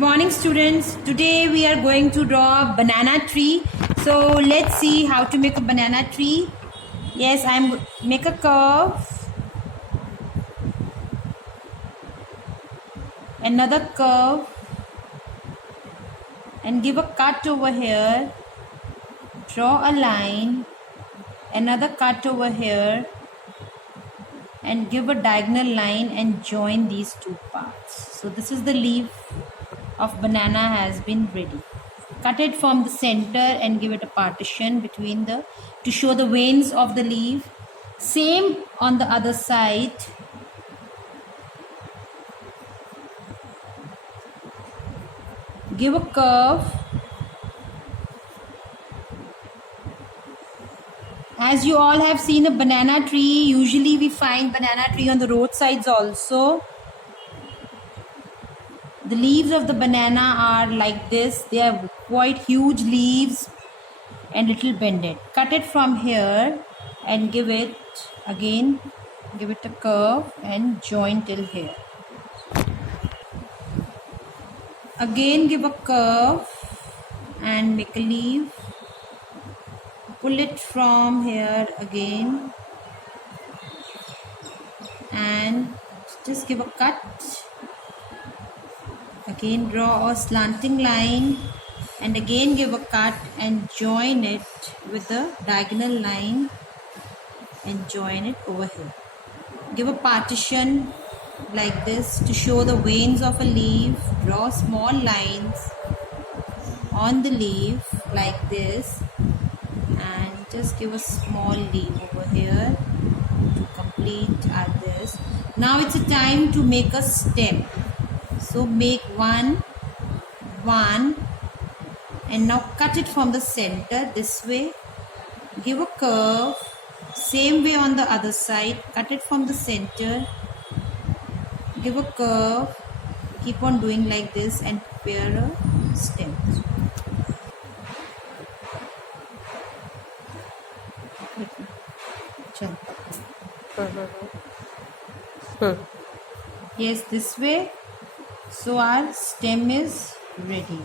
morning students. Today we are going to draw a banana tree. So let's see how to make a banana tree. Yes, make a curve, another curve, and give a cut over here. Draw a line, another cut over here, and give a diagonal line and join these two parts. So this is the leaf of banana has been ready. Cut it from the center and give it a partition between to show the veins of the leaf. Same on the other side. Give a curve. As you all have seen a banana tree, usually we find banana tree on the roadsides also. The leaves of the banana are like this. They are quite huge leaves and little bended. Cut it from here and give it a curve and join till here. Again give a curve and make a leaf. Pull it from here again and just give a cut. Again draw a slanting line and again give a cut and join it with the diagonal line and join it over here. Give a partition like this to show the veins of a leaf. Draw small lines on the leaf like this and just give a small leaf over here to complete our this. Now it's a time to make a stem. So make one and now cut it from the center this way. Give a curve, same way on the other side. Cut it from the center. Give a curve. Keep on doing like this and prepare a stem. Yes, this way. So our stem is ready.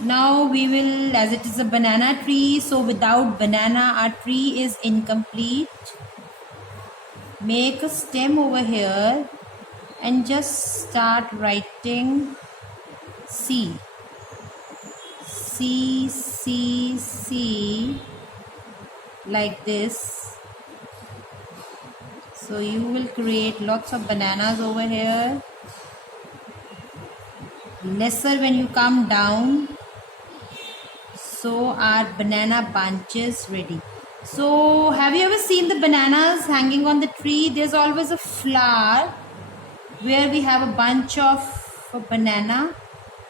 Now we will, as it is a banana tree, so without banana our tree is incomplete. Make a stem over here and just start writing C. C, C, C, like this. So you will create lots of bananas over here. Lesser when you come down. So our banana bunch is ready. So have you ever seen the bananas hanging on the tree? There's always a flower where we have a bunch of a banana.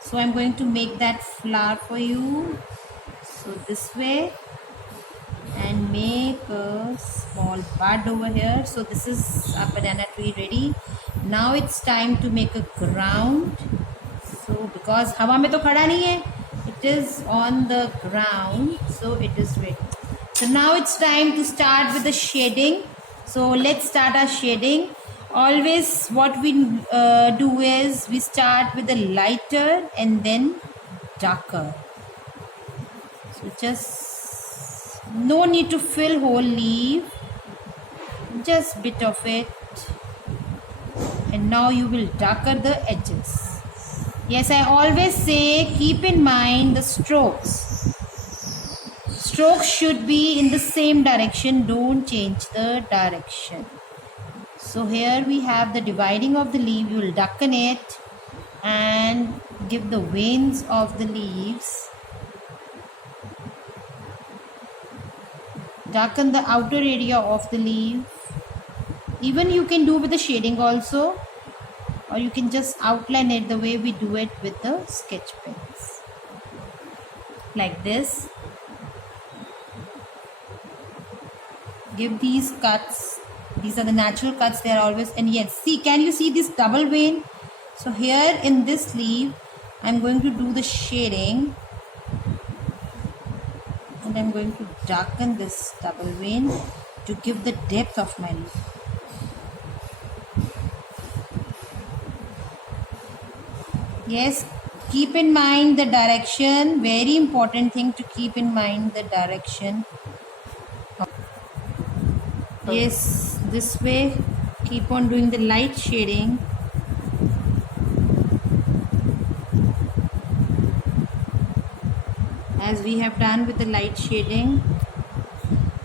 So I'm going to make that flower for you. So this way. And make a small bud over here. So this is our banana tree ready. Now it's time to make a ground. So because hawa mein to khada nahi hai, it is on the ground, so it is ready. So now it's time to start with the shading. So let's start our shading. Always what we do is we start with the lighter and then darker. So just no need to fill whole leaf, just bit of it. And now you will darken the edges. Yes, I always say keep in mind the strokes. Strokes should be in the same direction, don't change the direction. So here we have the dividing of the leaf. You will darken it and give the veins of the leaves. Darken the outer area of the leaf. Even you can do with the shading also, or you can just outline it the way we do it with the sketch pens, like this. Give these cuts. These are the natural cuts. They are always, and yes, see, can you see this double vein? So here in this leaf I'm going to do the shading and I'm going to darken this double vein to give the depth of my leaf. Yes, keep in mind the direction. Very important thing to keep in mind the direction. Yes, this way. Keep on doing the light shading. As we have done with the light shading.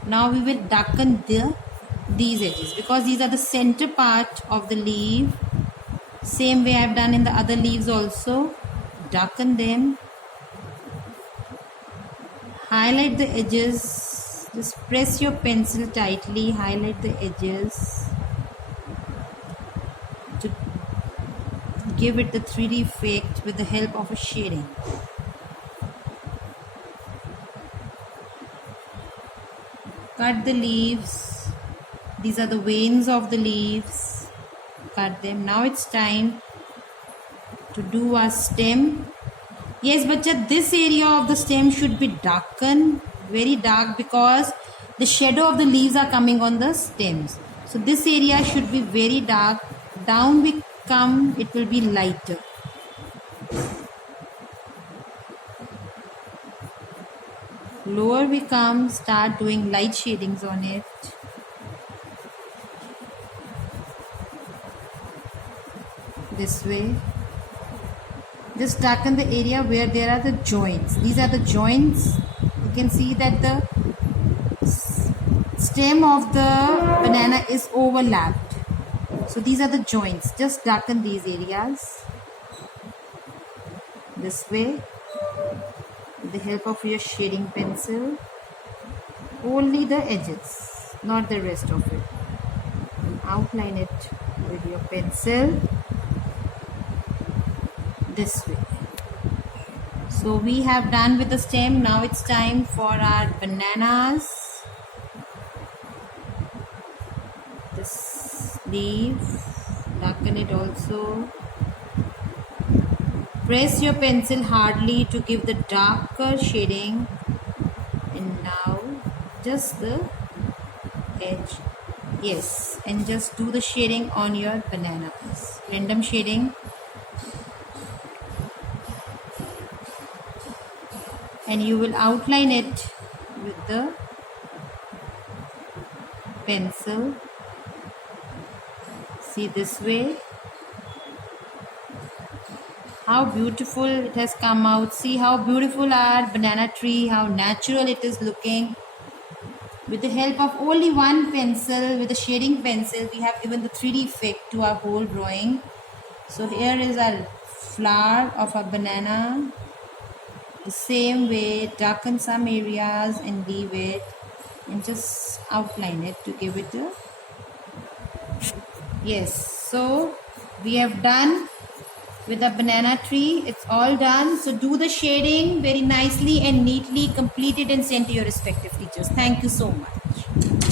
Now we will darken these edges because these are the center part of the leaf. Same way I have done in the other leaves also. Darken them. Highlight the edges. Just press your pencil tightly. Highlight the edges to give it the 3D effect with the help of a shading. Cut the leaves. These are the veins of the leaves. Cut them. Now it's time to do our stem. Yes, bacha, this area of the stem should be darkened, very dark, because the shadow of the leaves are coming on the stems. So this area should be very dark. Down we come, it will be lighter. Lower we come, start doing light shadings on it. This way. Just darken the area where there are the joints. These are the joints. You can see that the stem of the banana is overlapped. So these are the joints. Just darken these areas. This way. With the help of your shading pencil. Only the edges, not the rest of it. Outline it with your pencil. This way. So we have done with the stem. Now it's time for our bananas. This leaf, darken it also. Press your pencil hardly to give the darker shading. And now just the edge. Yes, and just do the shading on your bananas. Random shading. And you will outline it with the pencil. See, this way. How beautiful it has come out. See how beautiful our banana tree, how natural it is looking. With the help of only one pencil, with a shading pencil, we have given the 3D effect to our whole drawing. So here is our flower of a banana. The same way, darken some areas and leave it, and just outline it to give it a... Yes, so we have done with a banana tree. It's all done. So do the shading very nicely and neatly, complete it and send to your respective teachers. Thank you so much.